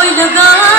হইল গা